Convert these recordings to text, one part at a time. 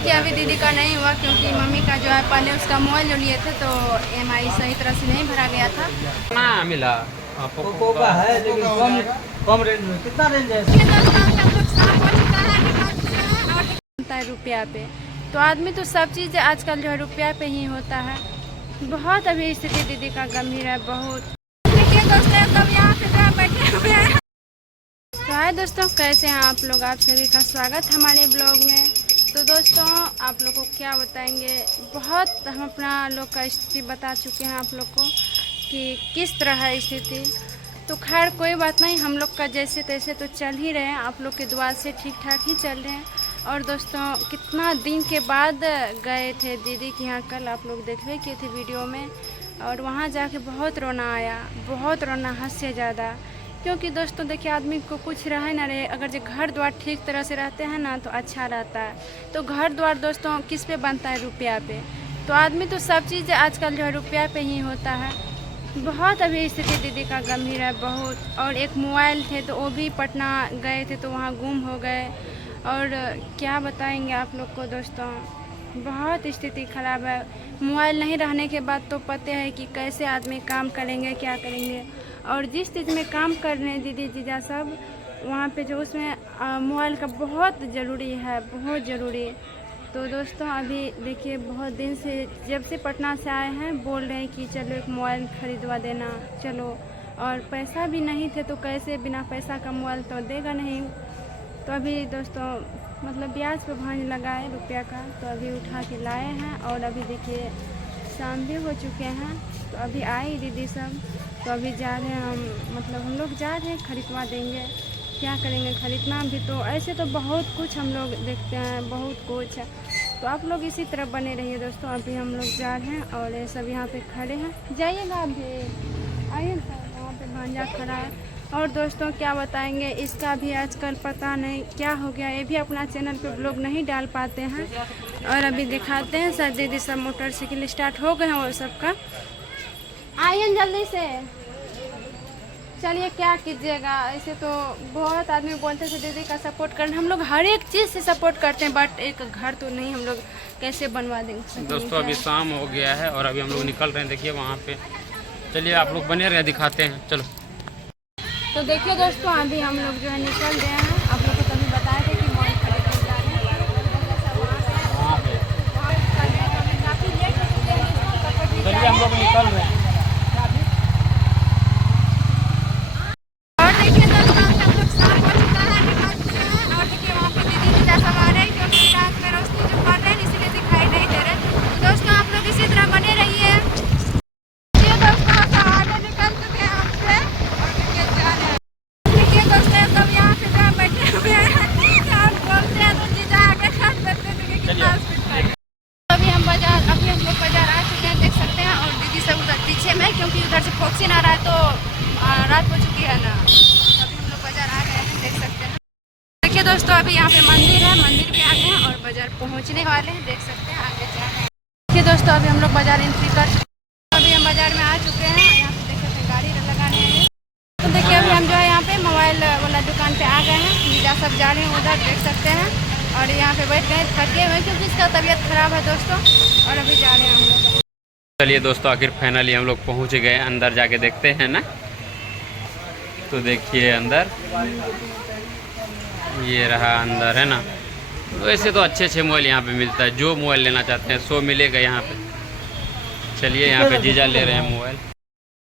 देखिए अभी दीदी का नहीं हुआ क्योंकि मम्मी का जो है पहले उसका मोबाइल जो लिए थे तो EMI सही तरह से नहीं भरा गया था ना मिला। पोको का है लेकिन कम रेंज में। कितना रेंज है? रुपया पे तो आदमी तो सब चीज़ आजकल जो है रुपया पे ही होता है। बहुत अभी स्थिति दीदी का गंभीर है बहुत। देखिए दोस्तों सब यहाँ पे जो बैठे हुए हैं। तो हाय दोस्तों, कैसे हैं आप लोग? आप सभी का स्वागत हमारे ब्लॉग में। तो दोस्तों आप लोग को क्या बताएंगे, बहुत हम अपना लोग का स्थिति बता चुके हैं आप लोग को कि किस तरह है स्थिति। तो खैर कोई बात नहीं, हम लोग का जैसे तैसे तो चल ही रहे हैं, आप लोग के दुआ से ठीक ठाक ही चल रहे हैं। और दोस्तों कितना दिन के बाद गए थे दीदी के यहाँ, कल आप लोग देखबे किए थे वीडियो में। और वहाँ जाके बहुत रोना आया, बहुत रोना हद से ज़्यादा। क्योंकि दोस्तों देखिए आदमी को कुछ रहे ना रहे, अगर जो घर द्वार ठीक तरह से रहते हैं ना तो अच्छा रहता है। तो घर द्वार दोस्तों किस पे बनता है? रुपया पे। तो आदमी तो सब चीज़ आजकल जो है रुपया पे ही होता है। बहुत अभी स्थिति दीदी का गंभीर है बहुत। और एक मोबाइल थे तो वो भी पटना गए थे तो वहाँ गुम हो गए। और क्या बताएंगे आप लोग को दोस्तों, बहुत स्थिति ख़राब है। मोबाइल नहीं रहने के बाद तो पता है कि कैसे आदमी काम करेंगे, क्या करेंगे। और जिस चीज़ में काम कर रहे हैं दीदी जीजा सब, वहाँ पे जो उसमें मोबाइल का बहुत ज़रूरी है, बहुत ज़रूरी। तो दोस्तों अभी देखिए बहुत दिन से जब से पटना से आए हैं बोल रहे हैं कि चलो एक मोबाइल ख़रीदवा देना चलो। और पैसा भी नहीं थे तो कैसे, बिना पैसा का मोबाइल तो देगा नहीं। तो अभी दोस्तों मतलब ब्याज पे भांज लगा है रुपया का, तो अभी उठा के लाए हैं। और अभी देखिए शाम भी हो चुके हैं तो अभी आए दीदी सब। तो अभी जा रहे हैं हम, मतलब हम लोग जा रहे हैं, खरीदवा देंगे। क्या करेंगे, खरीदना भी तो ऐसे तो बहुत कुछ हम लोग देखते हैं, बहुत कुछ। तो आप लोग इसी तरह बने रहिए दोस्तों। अभी हम लोग जा रहे हैं और ये सब यहाँ पे खड़े हैं, जाइएगा अभी आइए ना, वहाँ पे भांजा खड़ा है। और दोस्तों क्या बताएंगे, इसका भी आजकल पता नहीं क्या हो गया, ये भी अपना चैनल पे ब्लॉग नहीं डाल पाते हैं। और अभी दिखाते हैं सर, दीदी सब मोटरसाइकिल स्टार्ट हो गए हैं और सबका। आइए जल्दी से, चलिए क्या कीजिएगा। ऐसे तो बहुत आदमी बोलते थे दीदी का सपोर्ट करना, हम लोग हर एक चीज़ से सपोर्ट करते हैं, बट एक घर तो नहीं हम लोग कैसे बनवा देंगे दोस्तों अभी शाम हो गया है और अभी हम लोग निकल रहे हैं, देखिए वहाँ पे। चलिए आप लोग बने रहे, दिखाते हैं, चलो। तो देखिए दोस्तों अभी हम लोग जो है निकल गए हैं। आप लोग को तभी बताए थे कि मॉल खरीदने जा रहे हैं, वहाँ पे काफ़ी लेट हो चुके हैं। चलिए हम लोग निकल रहे हैं। और देखिए दोस्तों हम लोग शाम हो चुका है, निकल चुके हैं। और देखिए वहाँ पे दीदी जी जैसा आ रहे हैं क्योंकि रात में रोशनी जो पड़ रहे हैं इसीलिए दिखाई नहीं दे रहे। तो दोस्तों आप लोग इसी तरह बने रहिए। ये दोस्तों सब आगे निकल चुके हैं हमसे और देखिए जा रहे हैं। देखिए दोस्तों सब यहाँ पे जो बैठे हुए हैं, आप बोलते हैं तो जीजा आगे कर देते हैं, देखिए कितना स्पीड है। अभी हम लोग बाजार आ चुके हैं, देख सकते हैं। और दीदी सब उधर पीछे में, क्योंकि उधर से फोक्सिन आ रहा है तो रात हो चुकी है ना, तो अभी हम लोग बाजार आ गए हैं, देख सकते हैं। देखिए दोस्तों अभी यहाँ पे मंदिर है, मंदिर भी आ गए हैं और बाजार पहुँचने वाले हैं, देख सकते हैं, आगे जा रहे हैं। देखिए दोस्तों अभी हम लोग बाजार एंट्री कर चुके हैं, अभी हम बाजार में आ चुके हैं। यहाँ पे देख सकते हैं गाड़ी लगाने हैं। तो देखिए अभी हम जो है यहाँ पे मोबाइल वाला दुकान पे आ गए हैं, जीजा सब जा रहे हैं उधर, देख सकते हैं। और यहाँ पे बैठ गए थके हुए क्योंकि इसका तबीयत खराब है दोस्तों। और अभी जा रहे हैं हम लोग। चलिए दोस्तों आखिर फाइनली हम लोग पहुँच गए, अंदर जाके देखते हैं ना। तो देखिए अंदर ये रहा, अंदर है ना। वैसे तो अच्छे मोबाइल यहाँ पे मिलता है, जो मोबाइल लेना चाहते हैं सो मिलेगा यहाँ पे। चलिए यहाँ पे जीजा ले रहे हैं मोबाइल।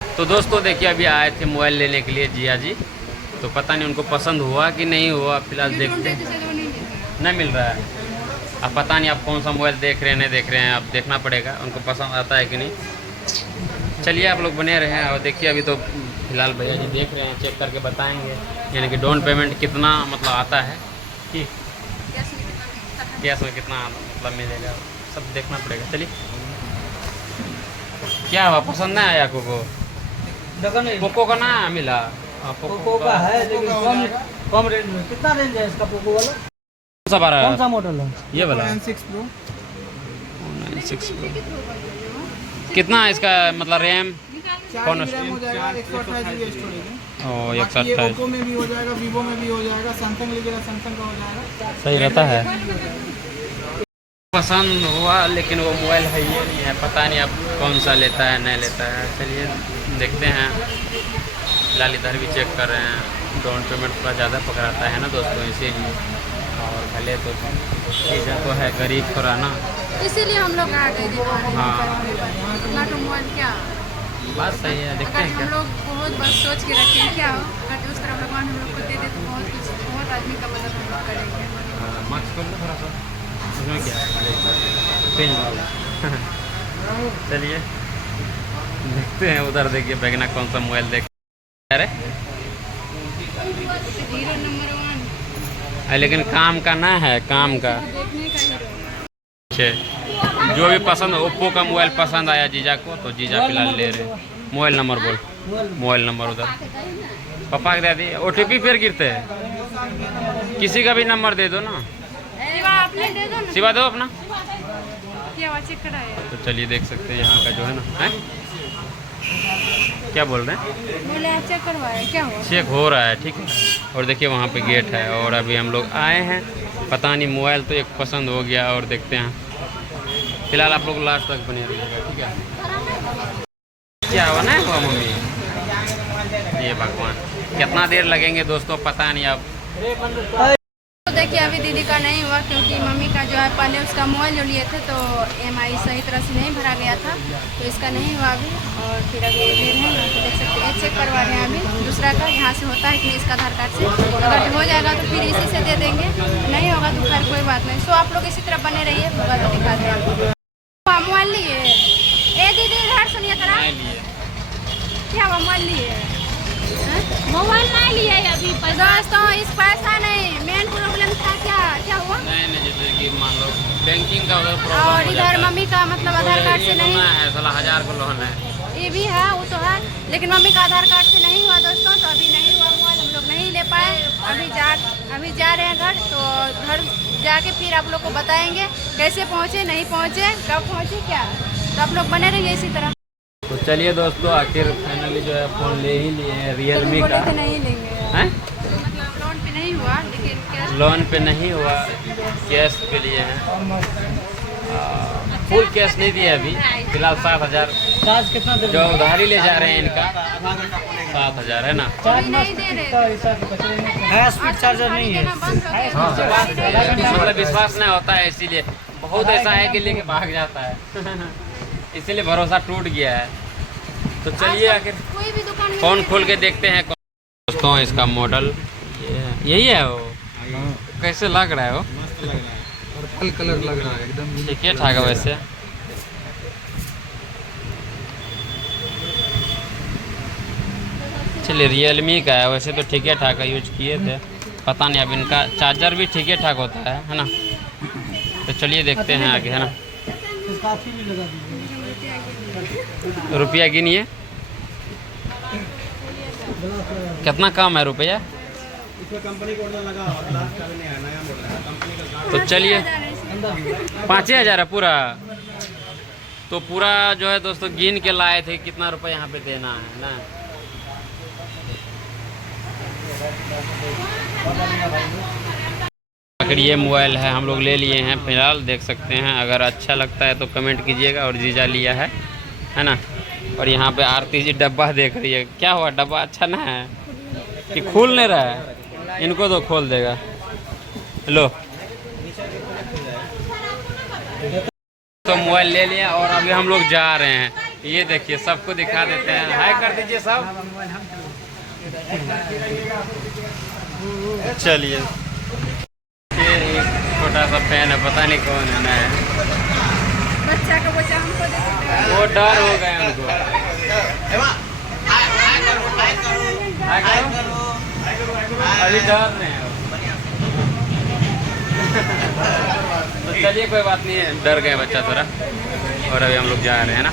तो दोस्तों देखिए अभी आए थे मोबाइल लेने के लिए जिया जी, तो पता नहीं उनको पसंद हुआ कि नहीं हुआ, फिलहाल देखते हैं। नहीं मिल रहा है, अब पता नहीं आप कौन सा मोबाइल देख रहे हैं, नहीं देख रहे हैं, अब देखना पड़ेगा उनको पसंद आता है कि नहीं। चलिए आप लोग बने रहे हैं। और देखिए अभी तो फिलहाल भैया जी देख रहे हैं, चेक करके बताएंगे यानी कि डाउन पेमेंट कितना मतलब आता है कि कैश में कितना मतलब मिलेगा, सब देखना पड़ेगा। चलिए क्या हुआ, पसंद नहीं आया कोको? पोको का ना मिला, पोको का है लेकिन कम रेंज में। कितना रेंज है इसका पोको वाला? कौन सा बारह, कौन सा मॉडल है? ये वाला 9 Pro। 9 Pro कितना है इसका मतलब रैम? 4 GB रैम हो जाएगा, 128 GB स्टोरेज है। ओ बाकी ये 128 ओप्पो में भी हो जाएगा, वीवो में भी हो जाएगा, सैमसंग लीजिएगा सैमसंग का हो जाएगा। सही रहता है। पसंद हुआ, लेकिन वो मोबाइल है ये नहीं है, पता नहीं अब कौन सा लेता है नहीं लेता है। चलिए देखते हैं। फिलहाल इधर भी चेक कर रहे हैं, डाउन पेमेंट थोड़ा ज़्यादा पकड़ाता है ना दोस्तों, इसीलिए। और भले तो ठीक है, तो है गरीब थोड़ा ना, इसीलिए हम लोग आ गए दिखाने। हाँ। इतना तो मोबाइल क्या, बात सही है, देखते अगर हैं हम क्या। लोग बहुत बस सोच के रखे हैं क्या हो, अगर उस तरह भगवान हम लोग को दे दे तो बहुत आदमी का मदद हम लोग करेंगे। मास्क खोल लो थोड़ा सा, उसमें क्या पिन वाला। चलिए देखते हैं, उधर देखिए बैगना कौन सा मोबाइल देख। अरे 0 नंबर 1 लेकिन काम का ना है, काम का। देखने का हीरो। अच्छे, जो भी पसंद, ओप्पो का मोबाइल पसंद आया जीजा को तो जीजा फिलहाल ले रहे हैं। मोबाइल नंबर बोल, मोबाइल नंबर उधर पापा के दे दी। OTP फिर गिरते हैं, किसी का भी नंबर दे दो ना। शिवा आपने दे दो ना, सिवा दो अपना। क्या आवाज़ चेक कराया। तो चलिए देख सकते हैं यहाँ का जो है ना, है क्या बोल रहे हैं, बोले आप चेक करवाए, क्या हुआ। चेक हो रहा है, ठीक है। और देखिए वहाँ पे गेट है, और अभी हम लोग आए हैं, पता नहीं मोबाइल तो एक पसंद हो गया, और देखते हैं। फिलहाल आप लोग लास्ट तक बने रहिएगा, ठीक है। क्या हुआ ना हुआ मम्मी, ये भगवान कितना देर लगेंगे दोस्तों, पता नहीं अब। तो देखिए अभी दीदी का नहीं हुआ, क्योंकि मम्मी का जो है पहले उसका मोबाइल जो लिए थे तो EMI सही तरह से नहीं भरा गया था, तो इसका नहीं हुआ अभी। और फिर अभी ये ले रहे हैं, तो देख सकते हैं चेक करवा रहे हैं अभी दूसरा का, यहाँ से होता है कि नहीं इसका आधार कार्ड से। अगर हो जाएगा तो फिर इसी से दे देंगे, नहीं होगा तो खैर कोई बात नहीं। सो आप लोग इसी तरह बने रहिए, होगा तो दिखा दें आपको। मोबाइल लिए, ए दीदी इधर सुनिए तरह, क्या मोबाइल लिए, मोबाइल नहीं लिए अभी। दोस्तों इस पैसा नहीं, मेन प्रॉब्लम था क्या हुआ। नहीं जैसे कि मान लो बैंकिंग का उधर प्रॉब्लम और हो इधर जाता है। मम्मी का मतलब आधार कार्ड से नहीं है, साला 1000 को लोन है। ये भी है, वो तो है, लेकिन मम्मी का आधार कार्ड से नहीं हुआ दोस्तों, तो अभी नहीं हुआ मोबाइल, हम लोग नहीं ले पाए। अभी जा रहे हैं घर, तो घर जाके फिर आप लोग को बताएंगे कैसे पहुँचे, नहीं पहुँचे, कब पहुँचे क्या। तो आप लोग बने रहिए इसी तरह। तो चलिए दोस्तों, आखिर फाइनली जो है फ़ोन ले ही लिए हैं, रियलमी बोले का। थे नहीं लेंगे, हैं मतलब लोन पे नहीं हुआ, लेकिन कैश लोन पे नहीं हुआ, कैश पे लिए हैं। फुल कैश नहीं दिए अभी, फिलहाल 7000 चार्ज कितना दे जो उधारी ले जा रहे हैं इनका, 7000 है ना। चार्ज नहीं दे रहे थे। है, स्पीड चार्जर नहीं है। मतलब विश्वास नहीं होता है, इसीलिए बहुत ऐसा है कि लेके भाग जाता है। इसीलिए भरोसा टूट गया है। तो चलिए आखिर कोई भी दुकान में फ़ोन खोल के देखते हैं दोस्तों। इसका मॉडल यही है, वो कैसे लग रहा है, वो मस्त लग रहा है, पर्पल कलर लग रहा है एकदम। ठीक है ठाक है वैसे। चलिए रियलमी का है, वैसे तो ठीक है ठाक है, यूज किए थे, पता नहीं अब इनका चार्जर भी ठीक है ठाक होता है ना। तो चलिए देखते हैं आगे, है ना। काफी भी लगा दीजिए। रुपया गिनिए, कितना कम है रुपया। इसमें कंपनी का ऑर्डर लगा और लास्ट का भी नहीं है, नया मॉडल है कंपनी का। तो चलिए 5000 है पूरा। तो पूरा जो है दोस्तों गिन के लाए थे, कितना रुपया यहाँ पे देना है ना। आखिर ये मोबाइल है, हम लोग ले लिए हैं फिलहाल, देख सकते हैं। अगर अच्छा लगता है तो कमेंट कीजिएगा। और जीजा लिया है ना। और यहाँ पे आरती जी डब्बा देख रही है, क्या हुआ डब्बा अच्छा ना है कि खुल नहीं रहा है, इनको तो खोल देगा। लो तो मोबाइल ले लिया और अभी हम लोग जा रहे हैं। ये देखिए सबको दिखा देते हैं, हाय कर दीजिए सब। चलिए ये छोटा सा फैन है, पता नहीं कौन है ना, बच्चा का बच्चा हमको देखते हैं। वो डर हो गए उनको। हाय करो, अभी डर रहे हैं। तो चलिए कोई बात नहीं है, डर गए बच्चा थोड़ा। और अभी हम लोग जा रहे हैं ना।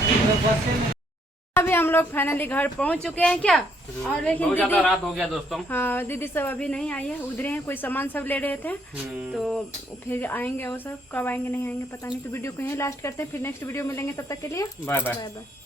अभी हम लोग फाइनली घर पहुंच चुके हैं क्या। और लेकिन बहुत ज्यादा दीदी, रात हो गया दोस्तों। हाँ दीदी सब अभी नहीं आई है, उधरे हैं, कोई सामान सब ले रहे थे। तो फिर आएंगे वो सब, कब आएंगे नहीं आएंगे पता नहीं। तो वीडियो को यहीं लास्ट करते हैं, फिर नेक्स्ट वीडियो मिलेंगे, तब तक के लिए बाय बाय। Bye bye.